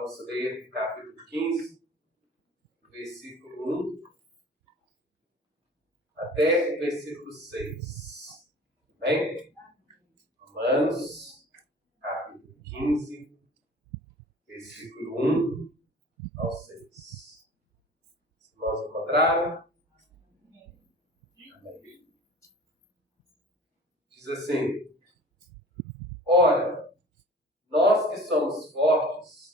Vamos ler o capítulo 15, versículo 1 até o versículo 6. Amém? Romanos, capítulo 15, versículo 1 ao 6. Os irmãos encontraram? Amém. Diz assim: ora, nós que somos fortes,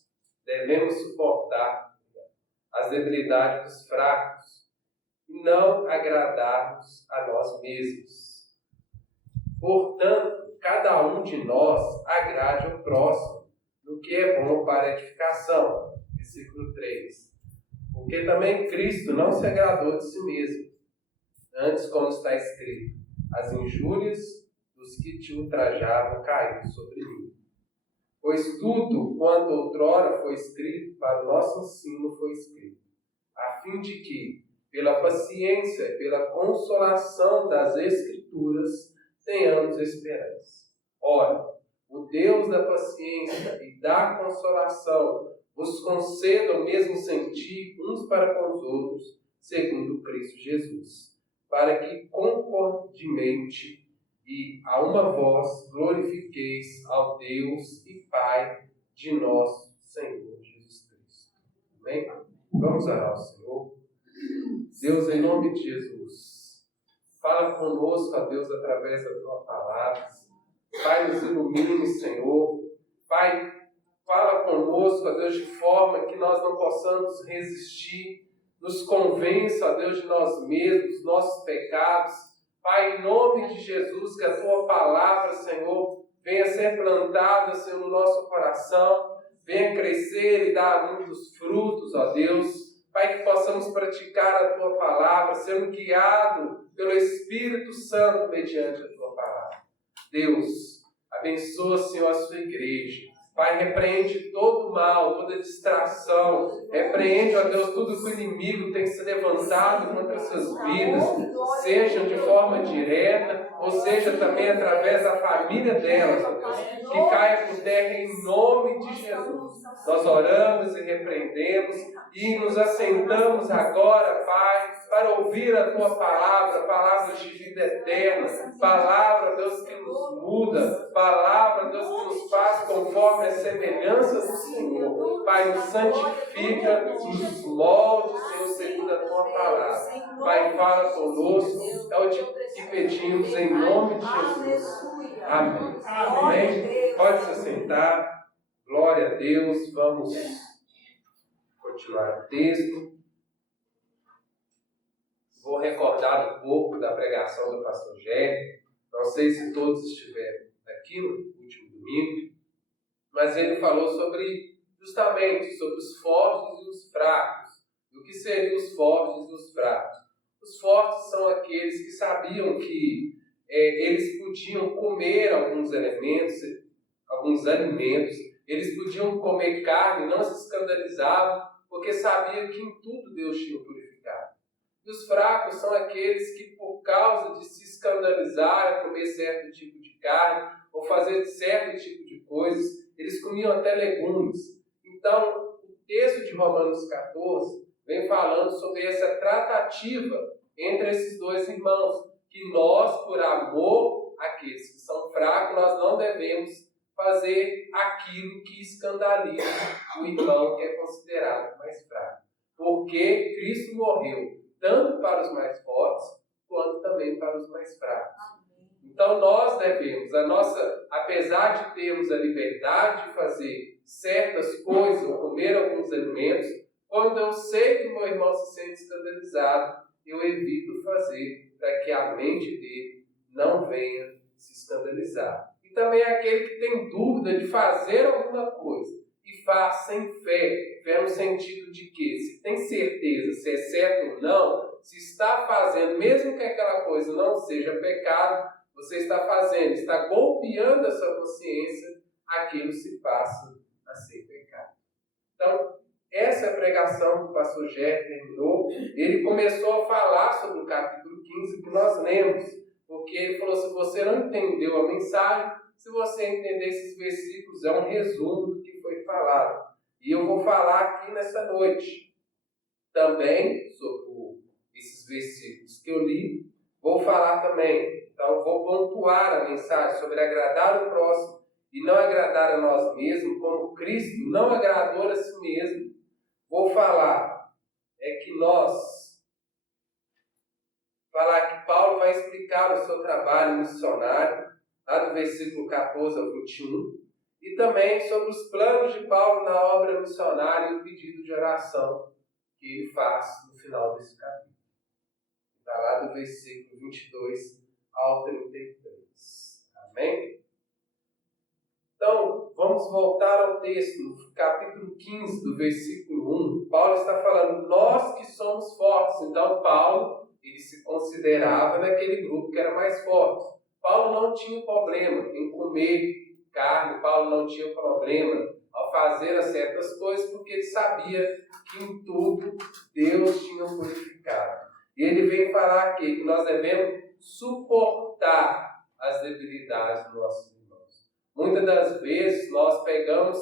devemos suportar as debilidades dos fracos e não agradarmos a nós mesmos. Portanto, cada um de nós agrade ao próximo no que é bom para a edificação. Versículo 3. Porque também Cristo não se agradou de si mesmo. Antes, como está escrito, as injúrias dos que te ultrajavam caíram sobre mim. Pois tudo quanto outrora foi escrito para o nosso ensino foi escrito, a fim de que, pela paciência e pela consolação das Escrituras, tenhamos esperança. Ora, o Deus da paciência e da consolação vos conceda o mesmo sentir uns para com os outros, segundo Cristo Jesus, para que concordemente e a uma voz glorifiqueis ao Deus e Pai de nosso Senhor Jesus Cristo. Amém? Vamos orar ao Senhor. Deus, em nome de Jesus, fala conosco, ó Deus, através da Tua palavra. Pai, nos ilumine, Senhor. Pai, fala conosco, ó Deus, de forma que nós não possamos resistir. Nos convença, ó Deus, de nós mesmos, nossos pecados. Pai, em nome de Jesus, que a Tua palavra, Senhor, venha ser plantada, Senhor, no nosso coração, venha crescer e dar muitos frutos, ó Deus. Pai, que possamos praticar a Tua palavra, sendo guiado pelo Espírito Santo mediante a Tua palavra. Deus, abençoa, Senhor, a Sua igreja. Pai, repreende todo mal, toda distração. Repreende, ó Deus, tudo que o inimigo tem se levantado contra essas vidas, seja de forma direta, ou seja também através da família delas, ó Deus, que caia por terra em nome de Jesus. Nós oramos e repreendemos e nos assentamos agora, Pai, para ouvir a Tua palavra, palavras de vida eterna, palavra, Deus, que nos muda, palavra, Deus, que nos faz conforme a semelhança do Senhor. Pai, nos santifica, nos molde, Senhor, segundo a Tua palavra. Pai, fala conosco, é o que pedimos em nome de Jesus. Amém. Amém. Pode se sentar. Glória a Deus. Vamos continuar o texto. Vou recordar um pouco da pregação do pastor Gé. Não sei se todos estiveram aqui no último domingo, mas ele falou justamente sobre os fortes e os fracos. E o que seriam os fortes e os fracos? Os fortes são aqueles que sabiam que eles podiam comer alguns alimentos, eles podiam comer carne, não se escandalizavam, porque sabiam que em tudo Deus tinha purificado. E os fracos são aqueles que, por causa de se escandalizar, comer certo tipo de carne, ou fazer certo tipo de coisas, eles comiam até legumes. Então, o texto de Romanos 14 vem falando sobre essa tratativa entre esses dois irmãos, que nós, por amor àqueles que são fracos, nós não devemos fazer aquilo que escandaliza o irmão que é considerado mais fraco. Porque Cristo morreu tanto para os mais fortes, quanto também para os mais fracos. Então nós devemos, apesar de termos a liberdade de fazer certas coisas, ou comer alguns alimentos, quando eu sei que meu irmão se sente escandalizado, eu evito fazer, para que a mente dele não venha se escandalizar. E também aquele que tem dúvida de fazer alguma coisa, e faz sem fé, fé no sentido de que, se tem certeza se é certo ou não, se está fazendo, mesmo que aquela coisa não seja pecado, você está fazendo, está golpeando a sua consciência, aquilo se passa a ser pecado. Então, essa é a pregação que o pastor Gé terminou. Ele começou a falar sobre o capítulo 15 que nós lemos, porque ele falou, se você não entendeu a mensagem, se você entender esses versículos, é um resumo do que foi falado. E eu vou falar aqui nessa noite também sobre esses versículos que eu li. Vou falar também, então vou pontuar a mensagem sobre agradar o próximo e não agradar a nós mesmos, como Cristo não agradou a si mesmo. Vou falar que Paulo vai explicar o seu trabalho missionário, lá do versículo 14 ao 21, e também sobre os planos de Paulo na obra missionária e o pedido de oração que ele faz no final desse capítulo. Está lá do versículo 22 ao 33. Amém? Então, vamos voltar ao texto, no capítulo 15, do versículo 1. Paulo está falando, nós que somos fortes. Então, Paulo, ele se considerava naquele grupo que era mais forte. Paulo não tinha problema em comer carne, Paulo não tinha problema ao fazer certas coisas, porque ele sabia que em tudo Deus tinha purificado. E ele vem falar aqui que nós devemos suportar as debilidades dos nossos irmãos. Muitas das vezes nós pegamos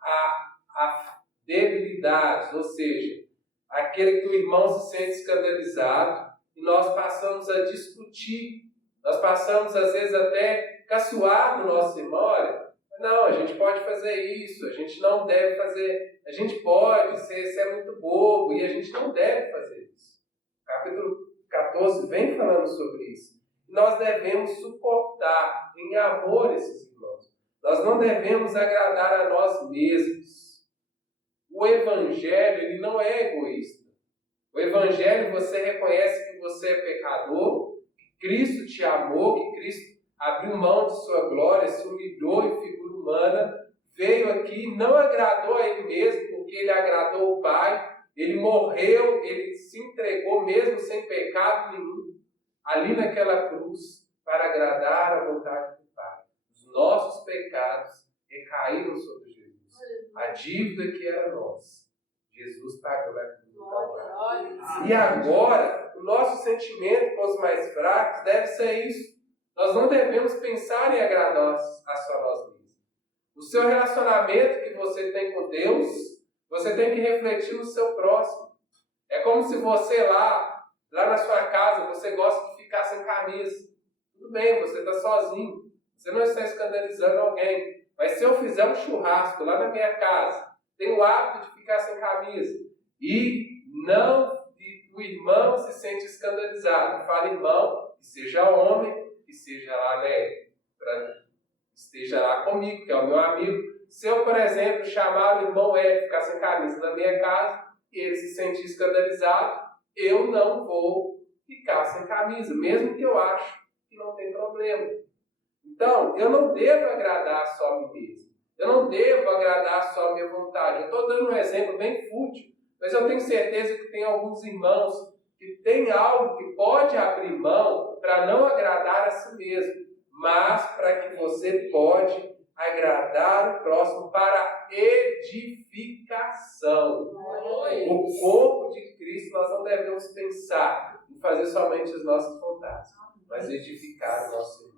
a debilidade, ou seja, aquele que o irmão se sente escandalizado, e nós passamos a discutir, nós passamos às vezes até caçoar no nosso irmão. Olha, não, a gente pode fazer isso, a gente não deve fazer, a gente pode, você é muito bobo, e a gente não deve fazer isso. Capítulo 14 vem falando sobre isso. Nós devemos suportar em amor esses irmãos. Nós não devemos agradar a nós mesmos. O Evangelho, ele não é egoísta. O Evangelho, você reconhece que você é pecador, que Cristo te amou, que Cristo abriu mão de sua glória, se humilhou em figura humana, veio aqui, não agradou a Ele mesmo, porque Ele agradou o Pai. Ele morreu, Ele se entregou mesmo sem pecado nenhum, ali naquela cruz, para agradar a vontade do Pai. Os nossos pecados recaíram sobre Jesus. A dívida que era nossa, Jesus pagou na cruz. E agora, o nosso sentimento com os mais fracos deve ser isso. Nós não devemos pensar em agradar a só nós mesmos. O seu relacionamento que você tem com Deus, você tem que refletir no seu próximo. É como se você lá na sua casa, você gosta de ficar sem camisa. Tudo bem, você está sozinho. Você não está escandalizando alguém. Mas se eu fizer um churrasco lá na minha casa, tenho o hábito de ficar sem camisa, e o irmão se sente escandalizado. Fala irmão, que seja homem, que seja lá, esteja lá comigo, que é o meu amigo. Se eu, por exemplo, chamar o irmão Ed ficar sem camisa na minha casa, e ele se sentir escandalizado, eu não vou ficar sem camisa, mesmo que eu ache que não tem problema. Então, eu não devo agradar só a mim mesmo. Eu não devo agradar só a minha vontade. Eu estou dando um exemplo bem fútil, mas eu tenho certeza que tem alguns irmãos que têm algo que pode abrir mão para não agradar a si mesmo, mas para que você pode agradar o próximo para edificação. O corpo de Cristo, nós não devemos pensar em fazer somente as nossas vontades, mas edificar o nosso irmão.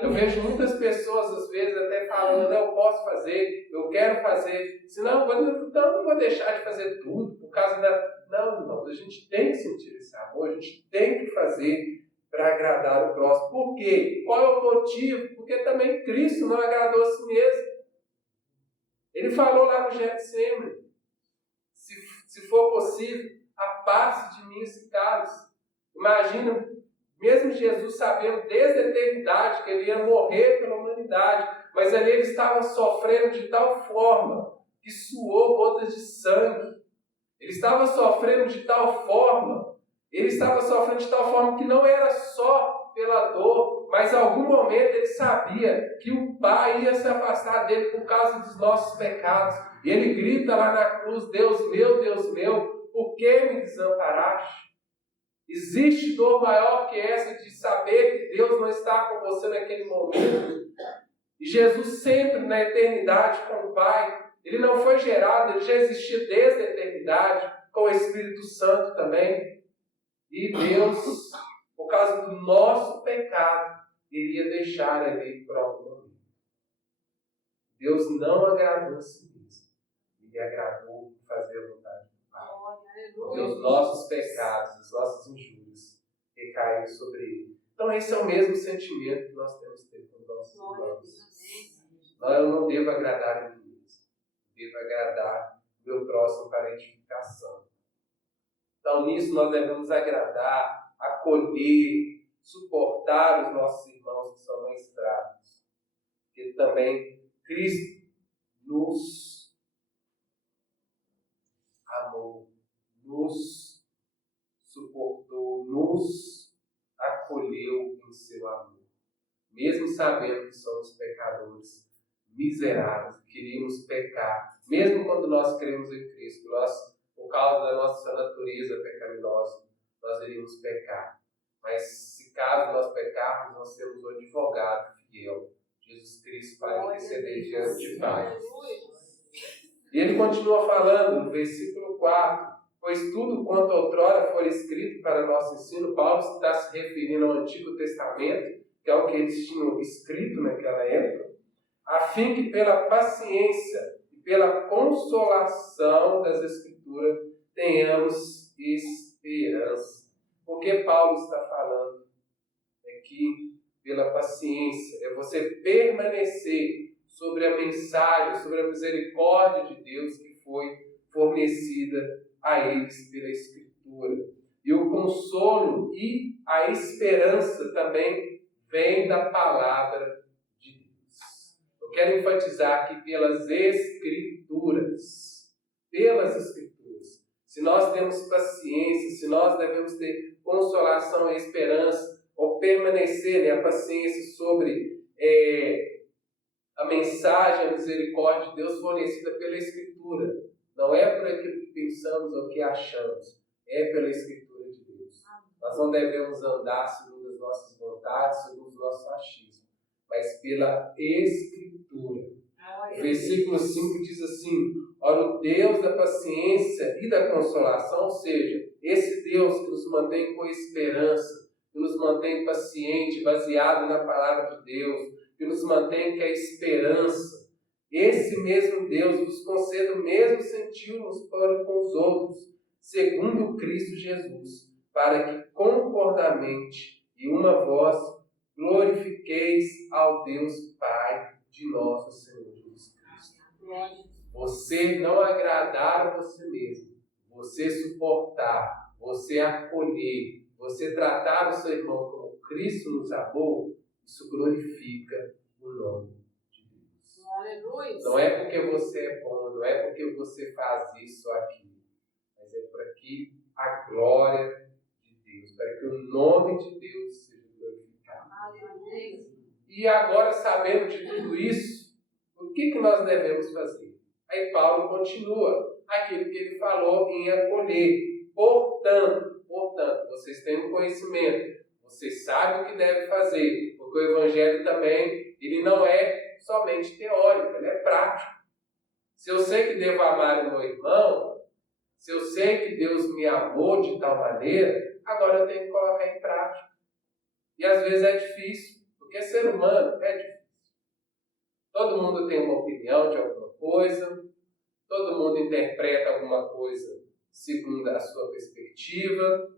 Eu vejo muitas pessoas, às vezes, até falando, não, eu posso fazer, eu quero fazer, senão eu não vou deixar de fazer tudo, por causa da... Não, irmãos, a gente tem que sentir esse amor, a gente tem que fazer para agradar o próximo. Por quê? Qual é o motivo? Porque também Cristo não agradou a si mesmo. Ele falou lá no Getsemane, se for possível, apasse de mim esse cálice. Imagina, mesmo Jesus sabendo desde a eternidade que ele ia morrer pela humanidade, mas ali ele estava sofrendo de tal forma que suou gotas de sangue. Ele estava sofrendo de tal forma que não era só pela dor, mas em algum momento ele sabia que o Pai ia se afastar dele por causa dos nossos pecados. E ele grita lá na cruz, Deus meu, por que me desamparaste? Existe dor maior que essa de saber que Deus não está com você naquele momento? E Jesus sempre na eternidade com o Pai, ele não foi gerado, ele já existia desde a eternidade, com o Espírito Santo também. E Deus, por causa do nosso pecado, iria deixar ele por algum momento. Deus não agradou a si mesmo. lhe agradou fazer a vontade do Pai. Porque os nossos pecados, as nossas injúrias recaem sobre ele. Então esse é o mesmo sentimento que nós temos que ter com os nossos irmãos. Eu não devo agradar a mim mesmo. Devo agradar o meu próximo para a edificação. Então nisso nós devemos agradar, acolher, suportar os nossos irmãos que são mais fracos. Porque também Cristo nos amou, nos suportou, nos acolheu em seu amor. Mesmo sabendo que somos pecadores miseráveis, queríamos pecar. Mesmo quando nós cremos em Cristo, por causa da nossa natureza pecaminosa, nós iríamos pecar. Mas se caso nós pecarmos, nós temos um advogado fiel, Jesus Cristo, para interceder diante de Pai. E ele continua falando no versículo 4, pois tudo quanto outrora foi escrito para nosso ensino, Paulo está se referindo ao Antigo Testamento, que é o que eles tinham escrito naquela época, a fim que pela paciência e pela consolação das Escrituras tenhamos esperança. Porque Paulo está falando aqui pela paciência, é você permanecer sobre a mensagem, sobre a misericórdia de Deus que foi fornecida a eles pela Escritura. E o consolo e a esperança também vem da palavra de Deus. Eu quero enfatizar aqui pelas Escrituras. Pelas Escrituras. Se nós temos paciência, se nós devemos ter consolação e esperança, ou permanecer, a paciência sobre a mensagem, a misericórdia de Deus fornecida pela Escritura. Não é por aquilo que pensamos ou que achamos, é pela Escritura de Deus. Nós não devemos andar segundo as nossas vontades, segundo os nossos achismos, mas pela Escritura. O versículo 5 diz assim: ora, o Deus da paciência e da consolação, ou seja, esse Deus que nos mantém com esperança, que nos mantém paciente, baseado na palavra de Deus, que nos mantém com a esperança, esse mesmo Deus nos concede o mesmo sentir uns para com os outros, segundo Cristo Jesus, para que concordamente e uma voz glorifiqueis ao Deus Pai de nosso Senhor Jesus Cristo. Você não agradar a você mesmo, você suportar, você acolher, você tratar o seu irmão como Cristo nos amou, isso glorifica o nome de Deus. Aleluia. Não é porque você é bom, não é porque você faz isso ou aquilo, mas é para que a glória de Deus, para que o nome de Deus seja glorificado. Aleluia. E agora, sabendo de tudo isso, o que nós devemos fazer? Aí Paulo continua aquilo que ele falou em acolher. Portanto, vocês têm um conhecimento, vocês sabem o que devem fazer, porque o Evangelho também, ele não é somente teórico, ele é prático. Se eu sei que devo amar o meu irmão, se eu sei que Deus me amou de tal maneira, agora eu tenho que colocar em prática. E às vezes é difícil, porque ser humano é difícil. Todo mundo tem uma opinião de alguma coisa, todo mundo interpreta alguma coisa segundo a sua perspectiva,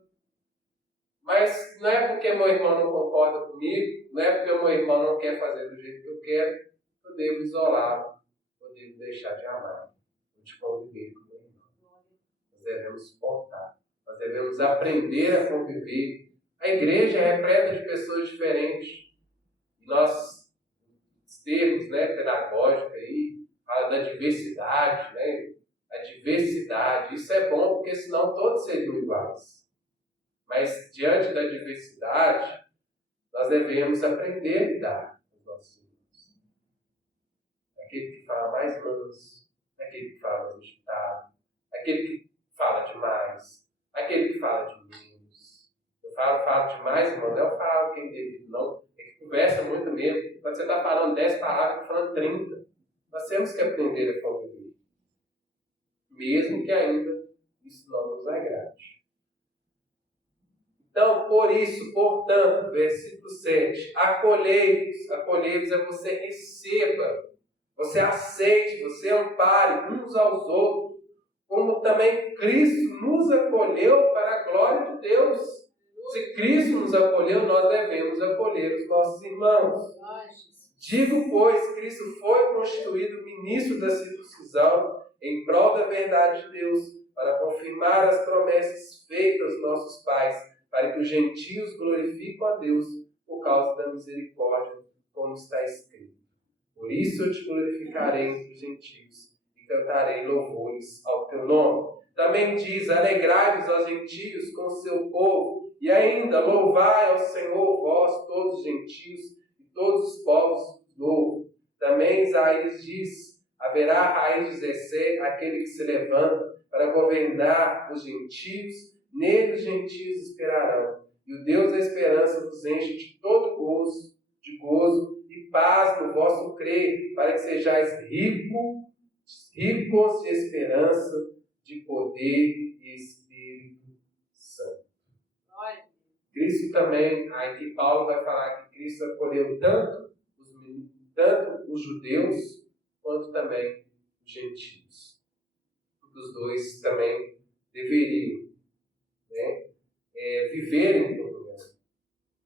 mas não é porque meu irmão não concorda comigo, não é porque meu irmão não quer fazer do jeito que eu quero, eu devo isolá-lo, eu devo deixar de amar, de conviver com o meu irmão. Nós devemos suportar, nós devemos aprender a conviver. A igreja é repleta de pessoas diferentes, e nós, os termos pedagógicos aí, fala da diversidade, a diversidade, isso é bom, porque senão todos seriam iguais. Mas, diante da diversidade, nós devemos aprender a lidar com os nossos irmãos. Aquele que fala mais manso, aquele que fala mais agitado, aquele que fala demais, aquele que fala de menos. Eu falo demais, irmão, não eu falo quem devido, não. É que conversa muito mesmo. Quando você está falando 10 palavras, eu estou falando 30. Nós temos que aprender a conviver. Mesmo que ainda isso não nos agrade. Então, por isso, portanto, versículo 7, acolhei-vos é você receba você aceite, você ampare uns aos outros, como também Cristo nos acolheu para a glória de Deus. Se Cristo nos acolheu, nós devemos acolher os nossos irmãos. Digo, pois, Cristo foi constituído ministro da circuncisão em prol da verdade de Deus, para confirmar as promessas feitas aos nossos pais, para que os gentios glorifiquem a Deus por causa da misericórdia, como está escrito. Por isso eu te glorificarei entre os gentios e cantarei louvores ao teu nome. Também diz, alegrai-vos aos gentios com o seu povo, e ainda louvai ao Senhor vós todos os gentios e todos os povos do povo. Também Isaías diz, haverá raiz de Jessé, aquele que se levanta para governar os gentios, nele os gentios esperarão. E o Deus da esperança vos enche de todo gozo e paz no vosso crer, para que sejais ricos de esperança, de poder e Espírito Santo. Cristo também, aqui Paulo vai falar que Cristo acolheu tanto os judeus, quanto também os gentios. Os dois também deveriam, viverem o programa.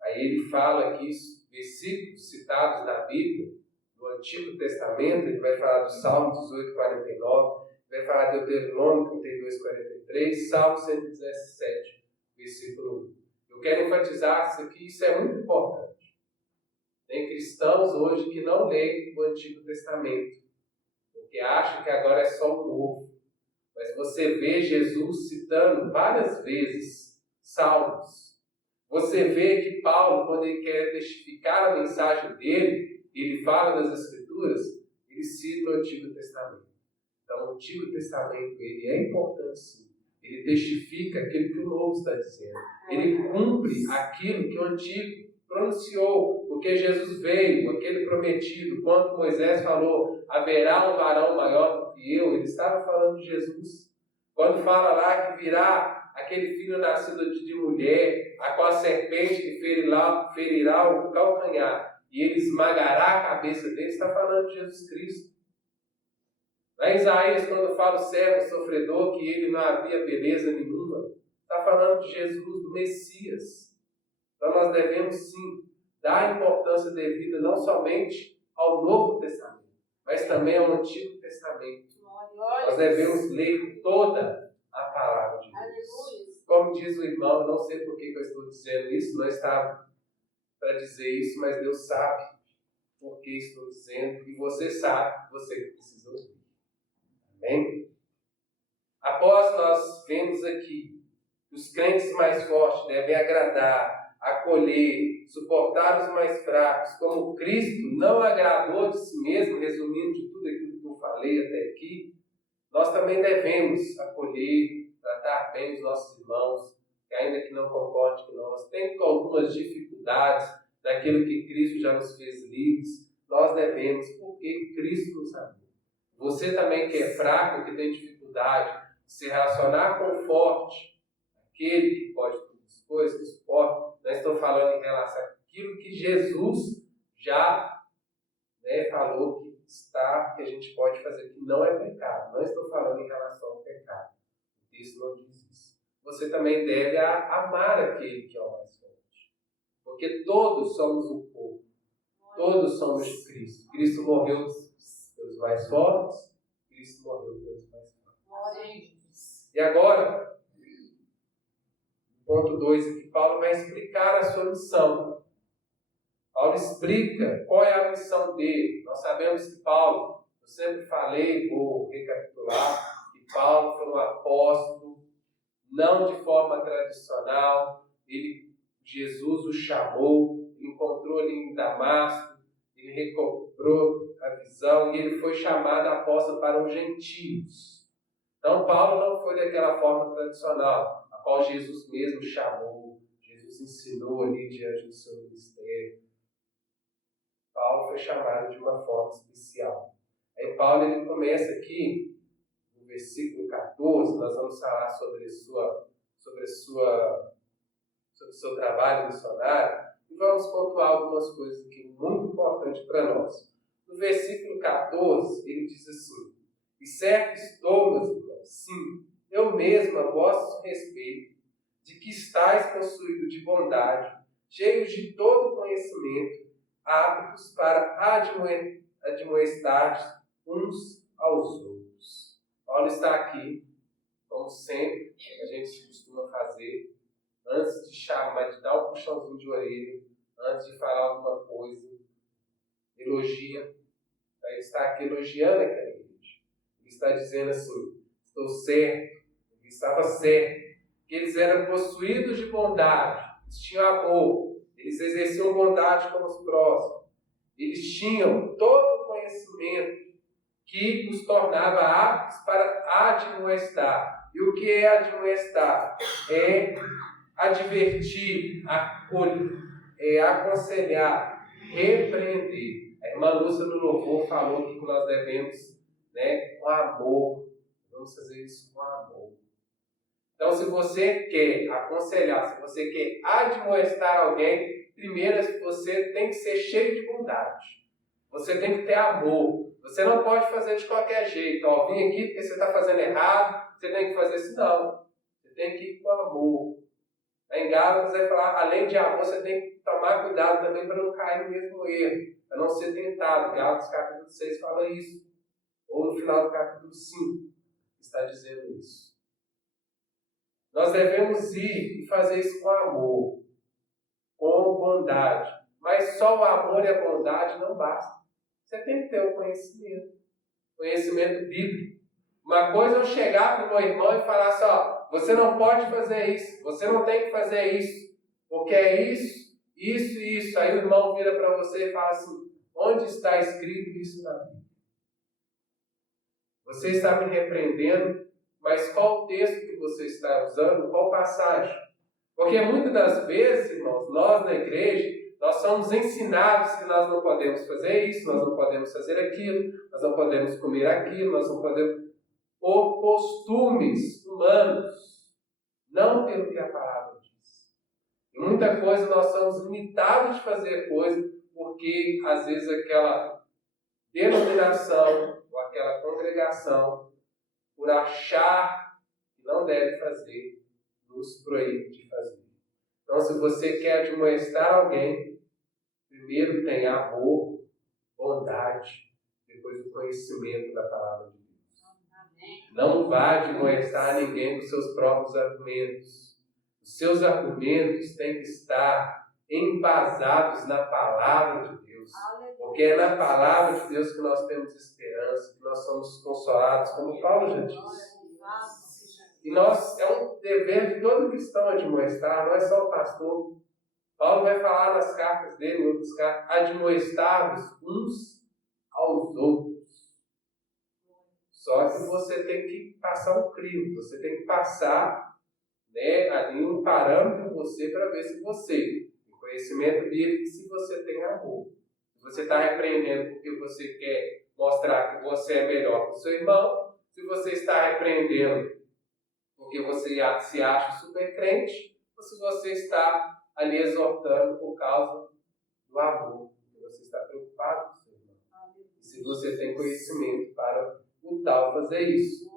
Aí ele fala aqui, versículos citados na Bíblia, no Antigo Testamento, ele vai falar do Salmo 18, 49, vai falar de Deuteronômio 32, 43, Salmo 117, versículo 1. Eu quero enfatizar isso aqui, isso é muito importante. Tem cristãos hoje que não leem o Antigo Testamento, porque acham que agora é só o Novo. Mas você vê Jesus citando várias vezes Salmos. Você vê que Paulo, quando ele quer testificar a mensagem dele, ele fala das Escrituras, ele cita o Antigo Testamento. Então, o Antigo Testamento ele é importante sim. Ele testifica aquilo que o Novo está dizendo. Ele cumpre aquilo que o Antigo pronunciou, porque Jesus veio, aquele prometido, quando Moisés falou, haverá um varão maior do que eu, ele estava falando de Jesus. Quando fala lá que virá aquele filho nascido de mulher, a qual a serpente que ferirá o calcanhar, e ele esmagará a cabeça dele, está falando de Jesus Cristo. Lá em Isaías, quando fala o servo sofredor, que ele não havia beleza nenhuma, está falando de Jesus, do Messias. Então nós devemos sim dar importância devida não somente ao Novo Testamento, mas também ao Antigo Testamento. Nós devemos ler toda a palavra de Deus. Como diz o irmão, não sei por que eu estou dizendo isso, não estava para dizer isso, mas Deus sabe por que estou dizendo, e você sabe, você precisa ouvir. Amém? Após nós vemos aqui que os crentes mais fortes devem agradar, acolher, suportar os mais fracos, como Cristo não agradou de si mesmo, resumindo de tudo aquilo que eu falei até aqui, nós também devemos acolher, tratar bem os nossos irmãos, que ainda que não concordem com nós, tem algumas dificuldades daquilo que Cristo já nos fez livres, nós devemos, porque Cristo nos amou. Você também que é fraco, que tem dificuldade de se relacionar com o forte, aquele que pode tudo as coisas, que suporta, não estou falando em relação àquilo que Jesus já falou que a gente pode fazer, que não é pecado. Não estou falando em relação ao pecado. Isso não diz isso. Você também deve amar aquele que é o mais forte. Porque todos somos um povo. Todos somos de Cristo. Cristo morreu pelos mais fortes. Cristo morreu pelos mais fortes. E agora, ponto 2 aqui, Paulo vai explicar a sua missão. Paulo explica qual é a missão dele. Nós sabemos que Paulo, eu sempre falei, vou recapitular, que Paulo foi um apóstolo, não de forma tradicional. Jesus o chamou, encontrou ele em Damasco, ele recobrou a visão e ele foi chamado apóstolo para os gentios. Então Paulo não foi daquela forma tradicional, a qual Jesus mesmo chamou, Jesus ensinou ali diante do seu ministério. Paulo foi chamado de uma forma especial. Aí Paulo ele começa aqui, no versículo 14, nós vamos falar sobre o seu trabalho missionário, e vamos pontuar algumas coisas aqui muito importantes para nós. No versículo 14, ele diz assim: e certo estou, meus irmãos, sim, eu mesmo a vosso respeito, de que estáis possuídos de bondade, cheios de todo conhecimento, aptos para admoestar uns aos outros. Paulo está aqui, como sempre, a gente costuma fazer, antes de chamar, de dar um puxãozinho de orelha, antes de falar alguma coisa, elogia. Ele está aqui elogiando aquela igreja. Ele está dizendo assim: estou certo, ele estava certo, que eles eram possuídos de bondade, eles tinham amor, eles exerciam bondade com os próximos, eles tinham todo o conhecimento que os tornava aptos para admoestar. E o que é admoestar? É advertir, acolher, aconselhar, repreender. A irmã Lúcia no louvor falou que nós devemos, com amor. Vamos fazer isso com amor. Então, se você quer aconselhar, se você quer admoestar alguém, primeiro você tem que ser cheio de bondade. Você tem que ter amor. Você não pode fazer de qualquer jeito. Vim aqui porque você está fazendo errado, você tem que fazer isso. Não. Você tem que ir com amor. Em Gálatas vai falar, além de amor, você tem que tomar cuidado também para não cair no mesmo erro, para não ser tentado. Gálatas capítulo 6 fala isso. Ou no final do capítulo 5 está dizendo isso. Nós devemos ir e fazer isso com amor, com bondade. Mas só o amor e a bondade não basta. Você tem que ter o conhecimento bíblico. Uma coisa é eu chegar para o meu irmão e falar assim: você não pode fazer isso, você não tem que fazer isso, porque é isso, isso e isso. Aí o irmão vira para você e fala assim: onde está escrito isso na Bíblia? Você está me repreendendo, mas qual texto que você está usando? Qual passagem? Porque muitas das vezes, irmãos, nós na igreja, nós somos ensinados que nós não podemos fazer isso, nós não podemos fazer aquilo, nós não podemos comer aquilo, nós não podemos... por costumes humanos, não pelo que a palavra diz. E muita coisa nós somos limitados de fazer coisa, porque às vezes aquela denominação ou aquela congregação, por achar que não deve fazer, nos proíbe de fazer. Então, se você quer admoestar alguém, primeiro tenha amor, bondade, depois o conhecimento da palavra de Deus. Não vá admoestar ninguém com seus próprios argumentos. Os seus argumentos têm que estar embasados na palavra de Deus. Porque é na palavra de Deus que nós temos esperança, que nós somos consolados, como Paulo já disse. E é um dever de todo cristão admoestar, não é só o pastor. Paulo vai falar nas cartas dele, em outras cartas, admoestar-vos uns aos outros. Só que você tem que passar um crivo, você tem que passar ali um parâmetro em você para ver se você tem conhecimento bíblico e se você tem amor. Se você está repreendendo porque você quer mostrar que você é melhor que o seu irmão, se você está repreendendo porque você se acha super crente, ou se você está ali exortando por causa do amor, porque você está preocupado com o seu irmão. E se você tem conhecimento para o tal fazer isso.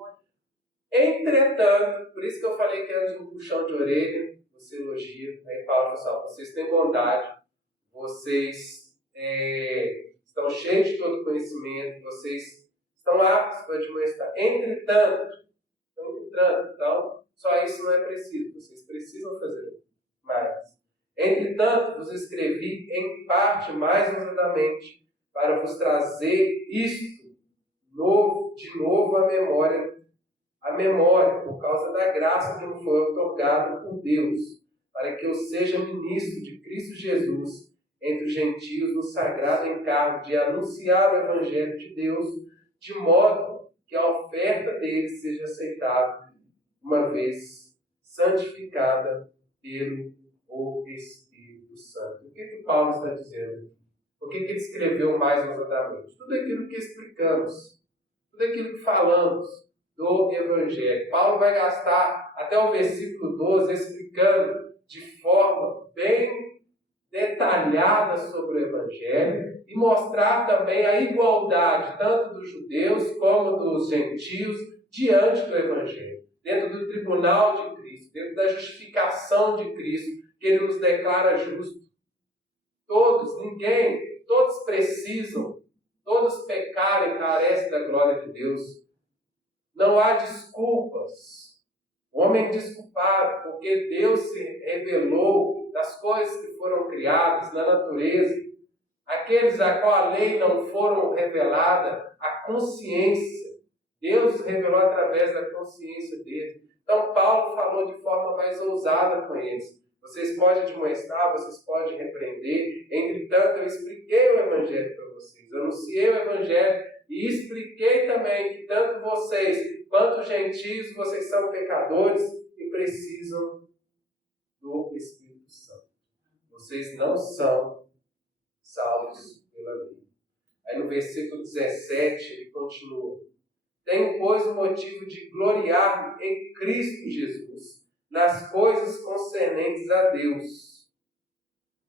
Entretanto, por isso que eu falei que antes um puxão de orelha, você elogia, aí Paulo fala assim: vocês têm bondade, vocês estão cheios de todo conhecimento, vocês estão aptos para admoestar. Entretanto, então, só isso não é preciso, vocês precisam fazer mais. Entretanto, vos escrevi em parte mais ousadamente, para vos trazer isto de novo à memória, por causa da graça que me foi otorgada por Deus, para que eu seja ministro de Cristo Jesus entre os gentios no sagrado encargo de anunciar o Evangelho de Deus, de modo que a oferta deles seja aceitável, uma vez santificada pelo Espírito Santo. O que Paulo está dizendo? O que ele escreveu mais ousadamente? Tudo aquilo que explicamos, tudo aquilo que falamos do Evangelho. Paulo vai gastar até o versículo 12 explicando de forma bem detalhada sobre o Evangelho e mostrar também a igualdade tanto dos judeus como dos gentios diante do Evangelho, dentro do tribunal de Cristo, dentro da justificação de Cristo, que Ele nos declara justo. Todos precisam, todos pecaram e carecem da glória de Deus. Não há desculpas. O homem é desculpado, porque Deus se revelou das coisas que foram criadas na natureza. Aqueles a qual a lei não foram revelada, a consciência. Deus revelou através da consciência deles. Então Paulo falou de forma mais ousada com eles. Vocês podem admoestar, vocês podem repreender. Entretanto, eu expliquei o Evangelho para vocês. Eu anunciei o Evangelho e expliquei também que tanto vocês quanto os gentios, vocês são pecadores e precisam do Espírito Santo. Vocês não são salvos pela lei. Aí no versículo 17 ele continua. Tenho, pois, o motivo de gloriar-me em Cristo Jesus, nas coisas concernentes a Deus.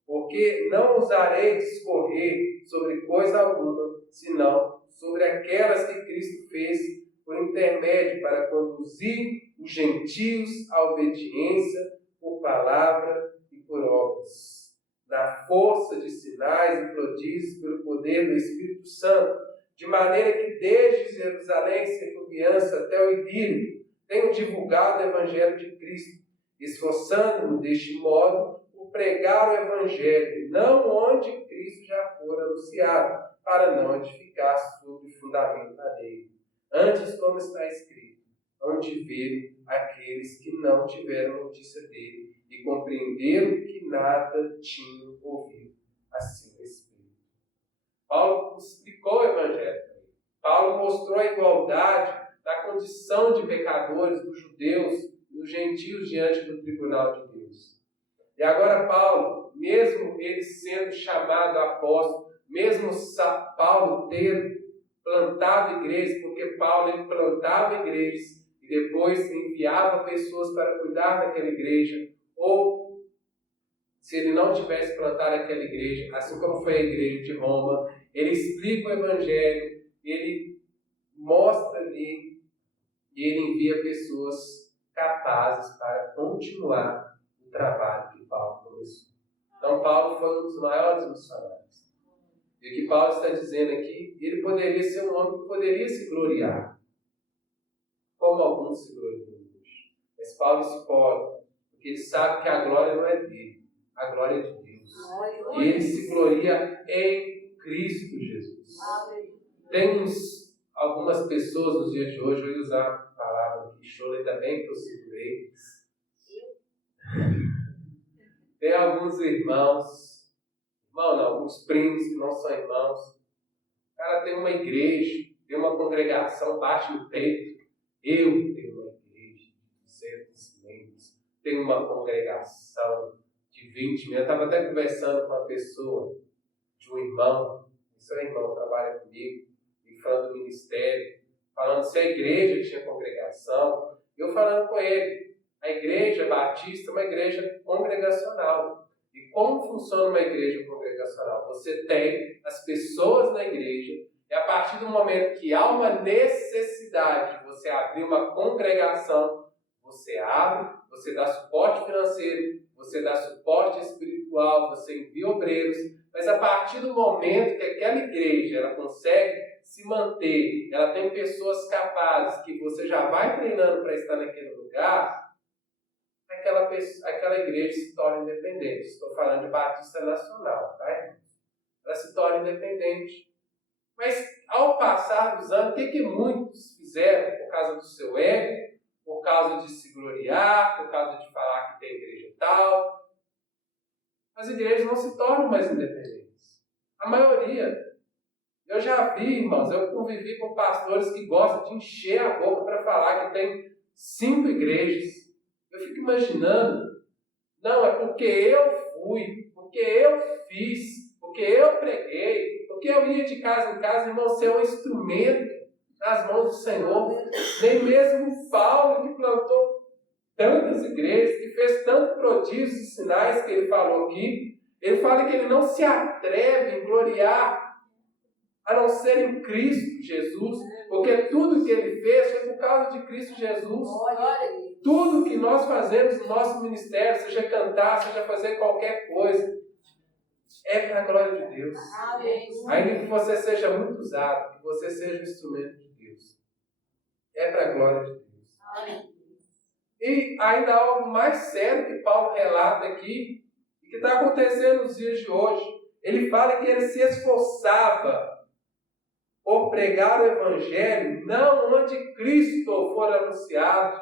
Porque não ousarei discorrer sobre coisa alguma, senão sobre aquelas que Cristo fez por intermédio para conduzir os gentios à obediência por palavra e por obras, na força de sinais e prodígios pelo poder do Espírito Santo, de maneira que desde Jerusalém, circunviança até o Idílio, tenho divulgado o Evangelho de Cristo, esforçando-me deste modo por pregar o Evangelho, não onde Cristo já fora anunciado, para não edificar sobre fundamento alheio. Antes, como está escrito, onde viram aqueles que não tiveram notícia dele e compreenderam que nada tinham ouvido a seu respeito. Paulo explicou o Evangelho. Paulo mostrou a igualdade da condição de pecadores dos judeus e dos gentios diante do tribunal de Deus. E agora Paulo, mesmo ele sendo chamado apóstolo, mesmo Paulo ter plantado igrejas, porque Paulo ele plantava igrejas e depois enviava pessoas para cuidar daquela igreja, ou se ele não tivesse plantado aquela igreja, assim como foi a igreja de Roma, ele explica o Evangelho, ele mostra ali e ele envia pessoas capazes para continuar o trabalho que Paulo começou. Então Paulo foi um dos maiores missionários. E o que Paulo está dizendo aqui, ele poderia ser um homem que poderia se gloriar, como alguns se gloriam hoje. Mas Paulo se pode, porque ele sabe que a glória não é dele, a glória é de Deus. E ele se gloria em Cristo Jesus. Tem algumas pessoas nos dias de hoje, eu ia usar a palavra que choro ainda bem que eu segurei. Tem alguns irmãos, alguns primos que não são irmãos. O cara tem uma igreja, tem uma congregação, bate no peito. Eu tenho uma igreja de 200 membros, tenho uma congregação de 20 membros. Eu estava até conversando com uma pessoa, de um irmão, seu irmão trabalha comigo, e falando do ministério, falando se a igreja tinha congregação. Eu falando com ele, a igreja batista é uma igreja congregacional. E como funciona uma igreja congregacional? Você tem as pessoas na igreja, e a partir do momento que há uma necessidade de você abrir uma congregação, você abre, você dá suporte financeiro, você dá suporte espiritual, você envia obreiros, mas a partir do momento que aquela igreja ela consegue se manter, ela tem pessoas capazes que você já vai treinando para estar naquele lugar, aquela igreja se torna independente. Estou falando de Batista Nacional, tá? Ela se torna independente. Mas, ao passar dos anos, o que muitos fizeram por causa do seu ego, por causa de se gloriar, por causa de falar que tem igreja tal? As igrejas não se tornam mais independentes. A maioria. Eu já vi, irmãos, eu convivi com pastores que gostam de encher a boca para falar que tem 5 igrejas. Eu fico imaginando, não, é porque eu fui, porque eu fiz, porque eu preguei, porque eu ia de casa em casa, irmão, ser um instrumento nas mãos do Senhor. Nem mesmo Paulo, que plantou tantas igrejas, que fez tantos prodígios e sinais que ele falou aqui, Ele fala que ele não se atreve em gloriar a não ser em Cristo Jesus, porque tudo que ele fez foi por causa de Cristo Jesus. Tudo que nós fazemos no nosso ministério, seja cantar, seja fazer qualquer coisa, é para a glória de Deus. Ainda que você seja muito usado, que você seja um instrumento de Deus, é para a glória de Deus. E ainda algo mais sério que Paulo relata aqui, e que está acontecendo nos dias de hoje. Ele fala que ele se esforçava por pregar o Evangelho, não onde Cristo for anunciado.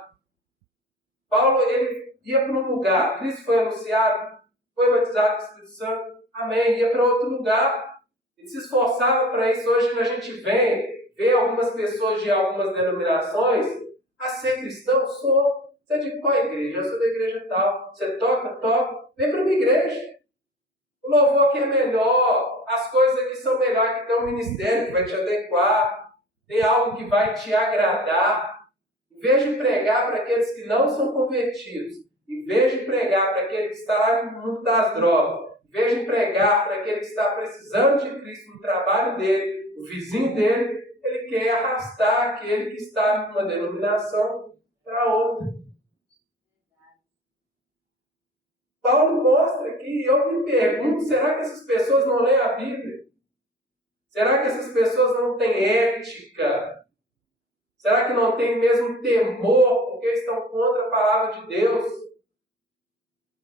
Paulo, ele ia para um lugar, Cristo foi anunciado, foi batizado com o Espírito Santo, amém, ia para outro lugar. Ele se esforçava para isso. Hoje a gente vê algumas pessoas de algumas denominações, ser cristão, sou. Você é de qual igreja? Eu sou da igreja tal. Você toca, vem para uma igreja. O louvor aqui é melhor, as coisas aqui são melhores, aqui tem um ministério que vai te adequar, tem algo que vai te agradar. Em vez de pregar para aqueles que não são convertidos, em vez de pregar para aquele que está lá no mundo das drogas, em vez de pregar para aquele que está precisando de Cristo no trabalho dele, o vizinho dele, ele quer arrastar aquele que está numa denominação para outra. Paulo mostra aqui, e eu me pergunto, será que essas pessoas não leem a Bíblia? Será que essas pessoas não têm ética? Será que não têm mesmo temor, porque estão contra a palavra de Deus?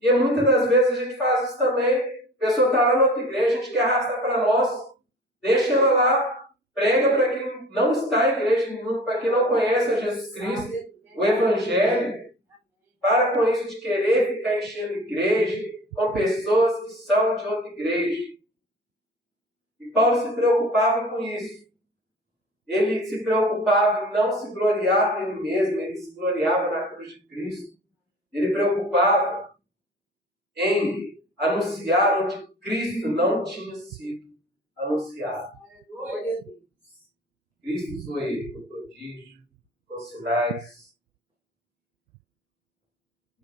E muitas das vezes a gente faz isso também. A pessoa está lá na outra igreja, a gente quer arrastar para nós. Deixa ela lá, prega para quem não está em igreja nenhuma, para quem não conhece a Jesus Cristo, o Evangelho. Para com isso de querer ficar enchendo igreja com pessoas que são de outra igreja. E Paulo se preocupava com isso. Ele se preocupava em não se gloriar nele mesmo, ele se gloriava na cruz de Cristo. Ele preocupava em anunciar onde Cristo não tinha sido anunciado. Cristo usou ele com prodígio, com sinais.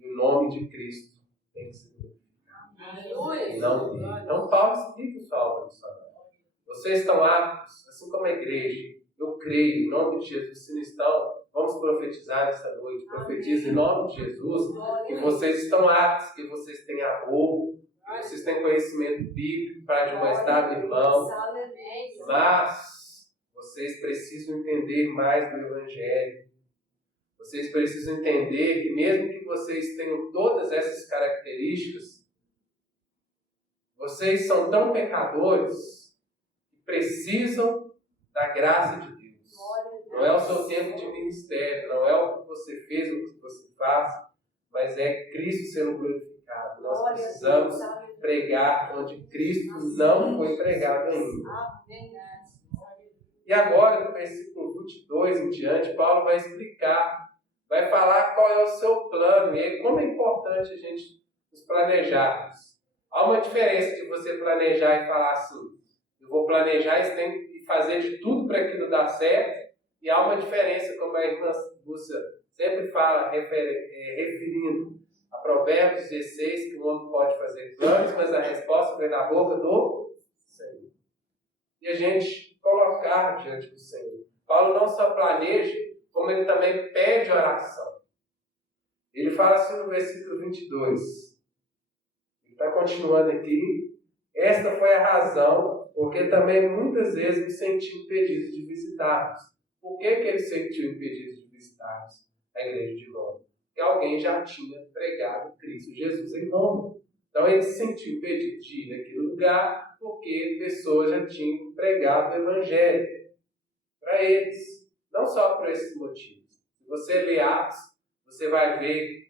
E o nome de Cristo tem que ser glorificado. Não dele. Então Paulo explica isso à obra missionária. Vocês estão aptos, assim como a igreja. Eu creio, em nome de Jesus. Se não estão, vamos profetizar essa noite. Profetiza em nome de Jesus que vocês estão aptos, que vocês têm amor, que vocês têm conhecimento bíblico para admoestar o irmão. Mas vocês precisam entender mais do Evangelho. Vocês precisam entender que mesmo que vocês tenham todas essas características, vocês são tão pecadores que precisam da graça de Deus. Não é o seu tempo de ministério, não é o que você fez, o que você faz, mas é Cristo sendo glorificado. Nós precisamos pregar onde Cristo não foi pregado ainda. E agora, do versículo 22 em diante, Paulo vai explicar, vai falar qual é o seu plano e como é importante a gente nos planejarmos. Há uma diferença de você planejar e falar assim, eu vou planejar e fazer de tudo para aquilo dar certo, e há uma diferença, como a irmã Lúcia sempre fala, referindo a Provérbios 16, que o homem pode fazer planos, mas a resposta vem da boca do Senhor. E a gente colocar diante do Senhor. Paulo não só planeja, como ele também pede oração. Ele fala assim no versículo 22. Ele está continuando aqui. Esta foi a razão, porque também muitas vezes me senti impedido de visitar-vos. Por que ele sentiu impedido de visitar-vos a igreja de Roma? Porque alguém já tinha pregado Cristo Jesus em Roma. Então ele se sentiu impedido de ir naquele lugar, porque pessoas já tinham pregado o Evangelho para eles. Não só por esses motivos. Se você ler Atos, você vai ver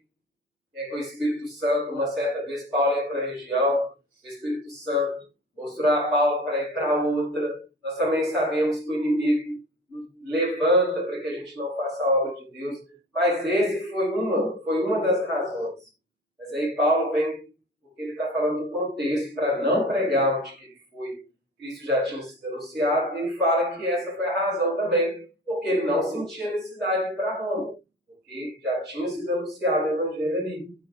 que o Espírito Santo, uma certa vez Paulo ia para a região, o Espírito Santo mostrou a Paulo para ir para outra. Nós também sabemos que o inimigo nos levanta para que a gente não faça a obra de Deus, mas esse foi uma das razões. Mas aí Paulo vem, porque ele está falando do contexto, para não pregar onde que ele foi, Cristo já tinha sido anunciado, e ele fala que essa foi a razão também, porque ele não sentia necessidade de ir para Roma, porque já tinha sido anunciado o Evangelho ali.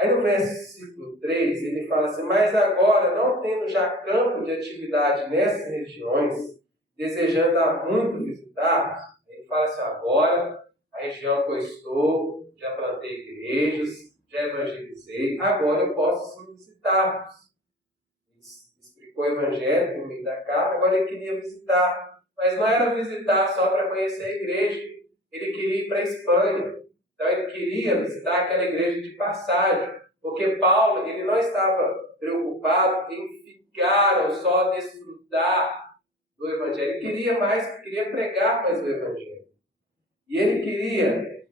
Aí no versículo 3, ele fala assim: mas agora, não tendo já campo de atividade nessas regiões, desejando há muito visitar, ele fala assim: agora, a região que eu estou, já plantei igrejas, já evangelizei, agora eu posso sim visitar-vos. Ele explicou o evangelho por meio da carta, agora ele queria visitar. Mas não era visitar só para conhecer a igreja, ele queria ir para a Espanha. Então ele queria visitar aquela igreja de passagem, porque Paulo ele não estava preocupado em ficar ou só desfrutar do Evangelho. Ele queria pregar mais o Evangelho. E ele queria,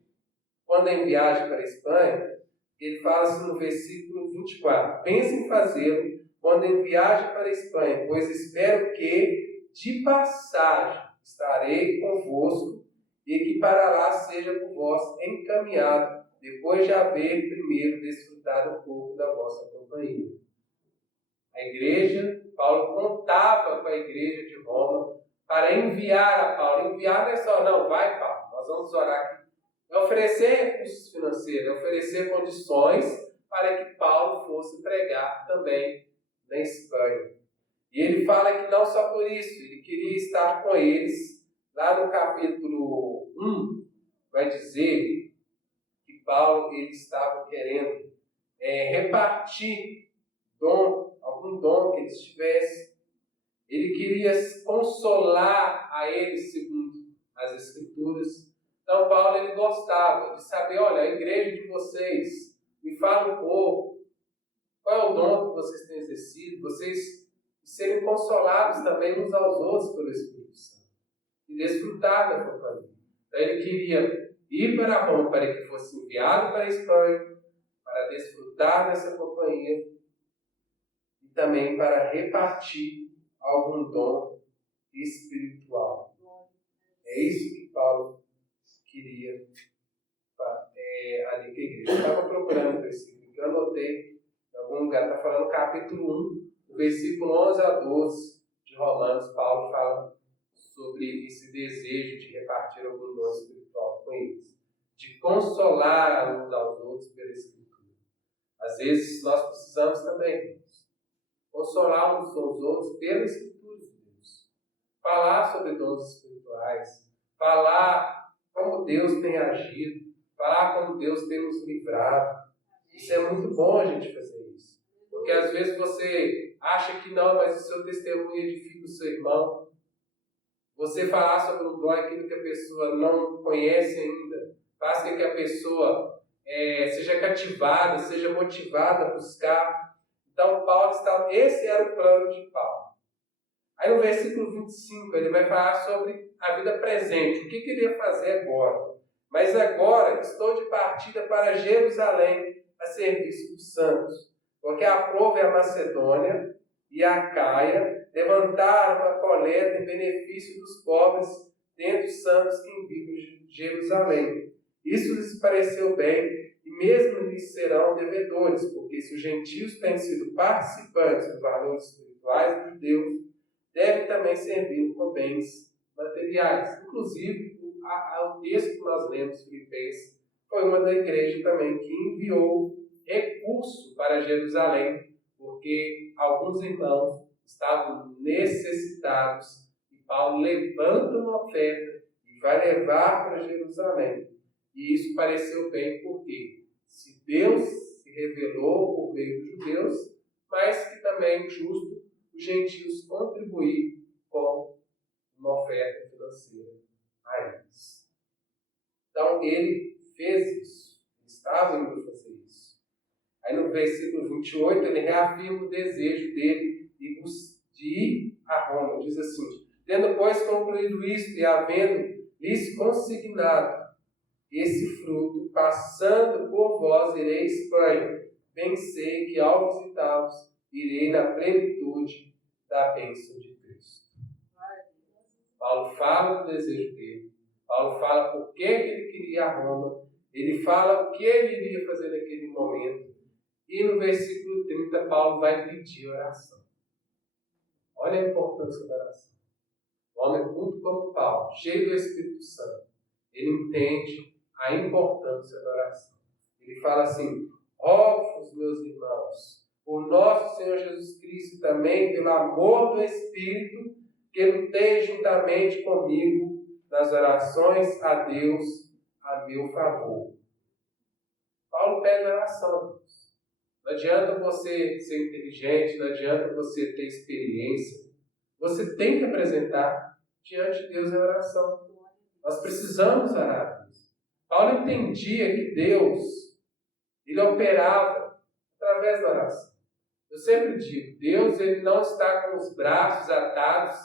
quando em viagem para a Espanha, ele fala assim no versículo 24: pense em fazê-lo quando em viagem para a Espanha, pois espero que, de passagem, estarei convosco, e que para lá seja por vós encaminhado, depois de haver primeiro desfrutado um pouco da vossa companhia. A igreja, Paulo contava com a igreja de Roma para enviar a Paulo. Enviar não é só, não, vai Paulo, nós vamos orar aqui. É oferecer recursos financeiros, é oferecer condições para que Paulo fosse pregar também na Espanha. E ele fala que não só por isso, ele queria estar com eles. Lá no capítulo 1, vai dizer que Paulo ele estava querendo repartir algum dom que eles tivessem. Ele queria consolar a eles, segundo as Escrituras. Então, Paulo ele gostava de saber, olha, a igreja de vocês, me fala um pouco, qual é o dom que vocês têm exercido, vocês serem consolados também uns aos outros pelo Espírito Santo. E desfrutar da companhia. Então ele queria ir para Roma para que fosse enviado para a Espanha, para desfrutar dessa companhia e também para repartir algum dom espiritual. É isso que Paulo queria ali com a igreja. Eu estava procurando o versículo que eu anotei em algum lugar, está falando capítulo 1, o versículo 11 a 12 de Romanos. Paulo fala sobre esse desejo de repartir algum dom espiritual com eles, de consolar uns aos outros pela Escritura. Às vezes nós precisamos também consolar uns aos outros pela Escritura de Deus, falar sobre dons espirituais, falar como Deus tem agido, falar como Deus tem nos livrado. Isso é muito bom a gente fazer isso, porque às vezes você acha que não, mas o seu testemunho edifica o seu irmão. Você falar sobre um dom, aquilo que a pessoa não conhece ainda, faz com que a pessoa seja cativada, seja motivada a buscar. Então, esse era o plano de Paulo. Aí no versículo 25, ele vai falar sobre a vida presente, o que ele ia fazer agora. Mas agora estou de partida para Jerusalém, a serviço dos santos, porque aprove a Macedônia e a Caia levantaram uma coleta em benefício dos pobres dentre os santos que vivem em Jerusalém. Isso lhes pareceu bem, e mesmo lhes serão devedores, porque se os gentios têm sido participantes dos valores espirituais de Deus, devem também servir com bens materiais. Inclusive, o texto que nós lemos, Filipenses, foi uma da igreja também que enviou recurso para Jerusalém, porque alguns irmãos estavam necessitados e Paulo levanta uma oferta e vai levar para Jerusalém. E isso pareceu bem porque se Deus se revelou por meio dos judeus, mas que também é justo os gentios contribuir com uma oferta financeira a eles. Então ele fez isso, ele estava indo fazer isso. Aí no versículo 28 ele reafirma o desejo dele de ir a Roma. Diz assim: tendo, pois, concluído isto e havendo lhes consignado esse fruto, passando por vós irei à Espanha, bem sei que ao visitá-los irei na plenitude da bênção de Cristo. Paulo fala do desejo dele, Paulo fala por que ele queria ir a Roma, ele fala o que ele iria fazer naquele momento, e no versículo 30 Paulo vai pedir oração. Olha a importância da oração. O homem culto como Paulo, cheio do Espírito Santo, ele entende a importância da oração. Ele fala assim: Rogo-vos, meus irmãos, por nosso Senhor Jesus Cristo, também pelo amor do Espírito, que lutei juntamente comigo nas orações a Deus a meu favor. Paulo pede oração. Não adianta você ser inteligente, não adianta você ter experiência. Você tem que apresentar diante de Deus a oração. Nós precisamos orar a Deus. Paulo entendia que Deus, ele operava através da oração. Eu sempre digo, Deus ele não está com os braços atados,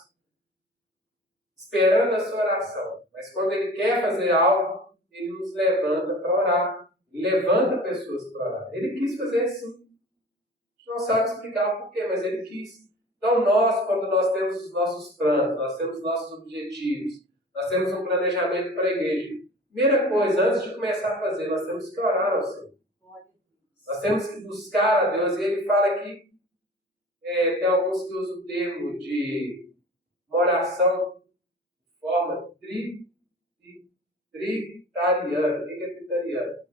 esperando a sua oração. Mas quando ele quer fazer algo, ele nos levanta para orar. Ele levanta pessoas para orar. Ele quis fazer assim. A gente não sabe explicar o porquê, mas ele quis. Então nós, quando nós temos os nossos planos, nós temos nossos objetivos, nós temos um planejamento para a igreja. Primeira coisa, antes de começar a fazer, nós temos que orar ao Senhor. Nós temos que buscar a Deus. E ele fala que tem alguns que usam o termo de uma oração de forma tritariana. O que é tritariana?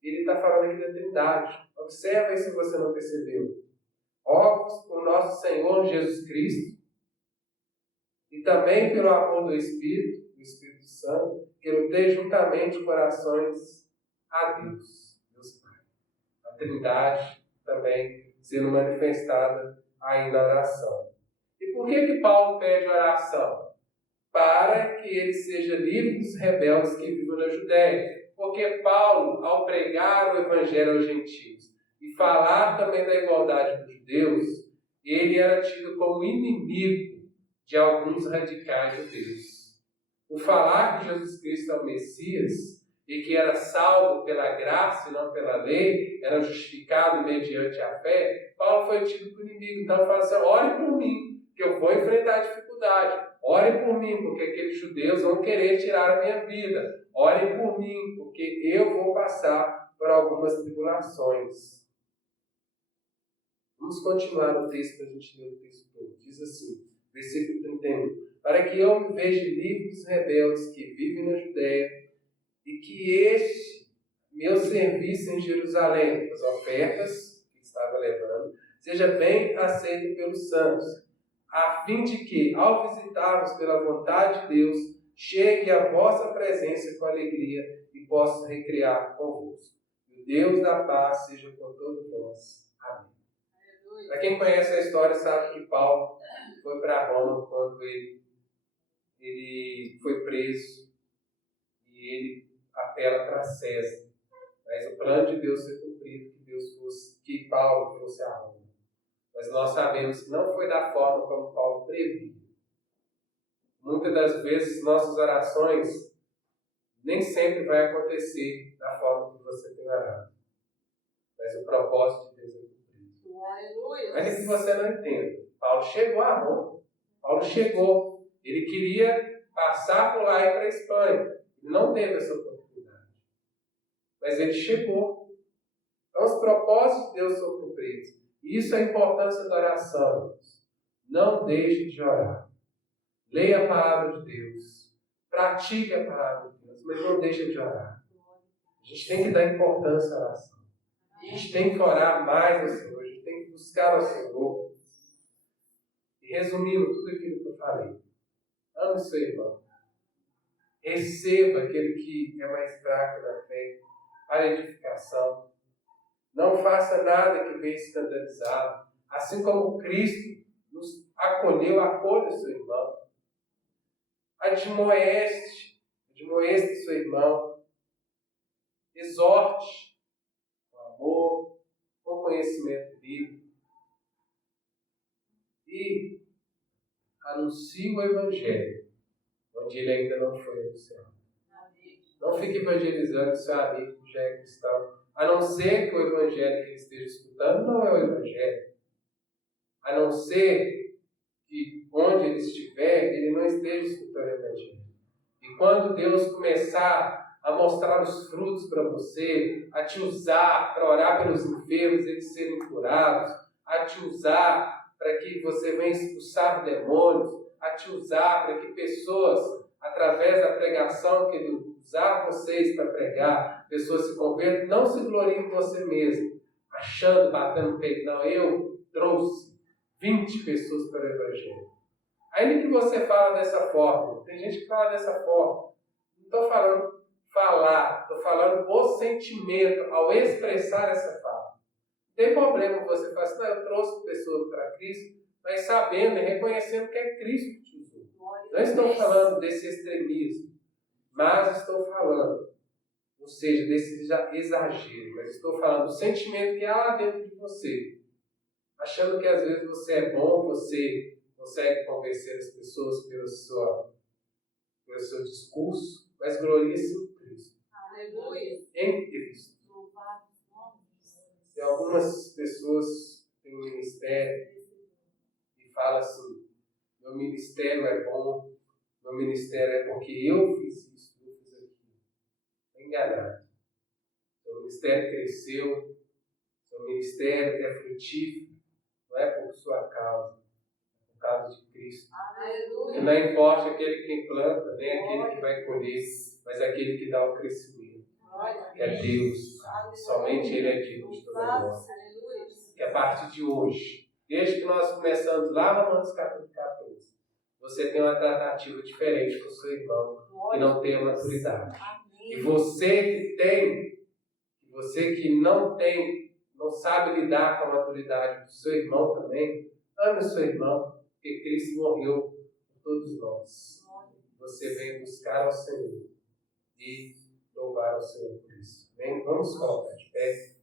Ele está falando aqui da Trindade. Observa aí se você não percebeu. Rogo por nosso Senhor Jesus Cristo e também pelo amor do Espírito Santo, que lutei juntamente corações a Deus, Deus Pai. A Trindade também sendo manifestada aí na oração. E por que Paulo pede oração? Para que ele seja livre dos rebeldes que vivem na Judéia. Porque Paulo, ao pregar o Evangelho aos gentios e falar também da igualdade dos judeus, ele era tido como inimigo de alguns radicais judeus. O falar que Jesus Cristo é o Messias e que era salvo pela graça e não pela lei, era justificado mediante a fé, Paulo foi tido como inimigo. Então fala assim, ore por mim, que eu vou enfrentar a dificuldade. Ore por mim, porque aqueles judeus vão querer tirar a minha vida. Ore por mim, porque eu vou passar por algumas tribulações. Vamos continuar o texto para a gente ler o texto todo. Diz assim, versículo 31. Para que eu me veja livre dos rebeldes que vivem na Judéia e que este meu serviço em Jerusalém, as ofertas que estava levando, seja bem aceito pelos santos, a fim de que, ao visitar-vos pela vontade de Deus, chegue à vossa presença com alegria e possa recriar convosco. E o Deus da paz seja com todos vós. Amém. Para quem conhece a história, sabe que Paulo foi para Roma quando ele foi preso e ele apela para César. Mas o plano de Deus foi cumprido, que Paulo fosse a Roma. Mas nós sabemos que não foi da forma como Paulo previa. Muitas das vezes nossas orações nem sempre vai acontecer da forma que você tem orado. Mas o propósito de Deus é cumprido. Aleluia. Mas é que você não entenda. Paulo chegou a Roma. Paulo chegou. Ele queria passar por lá e ir para a Espanha. Ele não teve essa oportunidade. Mas ele chegou. Então os propósitos de Deus são cumpridos. E isso é a importância da oração. Não deixe de orar. Leia a palavra de Deus. Pratique a palavra de Deus. Mas não deixe de orar. A gente tem que dar importância à oração. A gente tem que orar mais ao Senhor. A gente tem que buscar ao Senhor. E resumindo tudo aquilo que eu falei. Ame seu irmão. Receba aquele que é mais fraco na fé. Para edificação. Não faça nada que venha escandalizado. Assim como Cristo nos acolheu, acolha seu irmão. Admoeste seu irmão. Exorte com amor, com conhecimento bíblico. E anuncie o Evangelho, onde ele ainda não foi anunciado. Não fique evangelizando seu amigo que já é cristão. A não ser que o Evangelho que ele esteja escutando não é o Evangelho. A não ser que onde ele estiver, ele não esteja escutando o Evangelho. E quando Deus começar a mostrar os frutos para você, a te usar para orar pelos enfermos, eles serem curados, a te usar para que você venha expulsar demônios, a te usar para que pessoas, através da pregação que ele usar vocês para pregar, pessoas se convertem, não se gloriem em você mesmo, achando, batendo no peito, não, eu trouxe 20 pessoas para o Evangelho. Ainda que você fala dessa forma, tem gente que fala dessa forma, não estou falando falar, estou falando o sentimento ao expressar essa fala. Não tem problema você falar assim, não, eu trouxe pessoas para Cristo, mas sabendo e reconhecendo que é Cristo que te usou. Não estou falando desse extremismo, mas estou falando, ou seja, desse exagero, mas estou falando do sentimento que há lá dentro de você, achando que às vezes você é bom, você consegue convencer as pessoas pelo seu discurso, mas glorie-se em Cristo. Aleluia. Em Cristo. Tem algumas pessoas que têm um ministério e falam assim, meu ministério é bom, meu ministério é porque eu fiz isso, eu fiz aquilo. Está enganado. Seu ministério cresceu, seu ministério é frutífero, não é por sua causa, é por causa de Cristo. Aleluia. E não importa aquele que planta, nem aquele que vai colher, mas aquele que dá o crescimento. Que é Deus. Somente Ele é digno de toda glória. Que a partir de hoje, desde que nós começamos lá no Romanos capítulo 14, você tem uma tratativa diferente com o seu irmão que não tem a maturidade. E você que não tem, não sabe lidar com a maturidade do seu irmão também, ame o seu irmão, porque Cristo morreu por todos nós. Você vem buscar ao Senhor e louvar ao Senhor por isso. Vamos colocar de pé.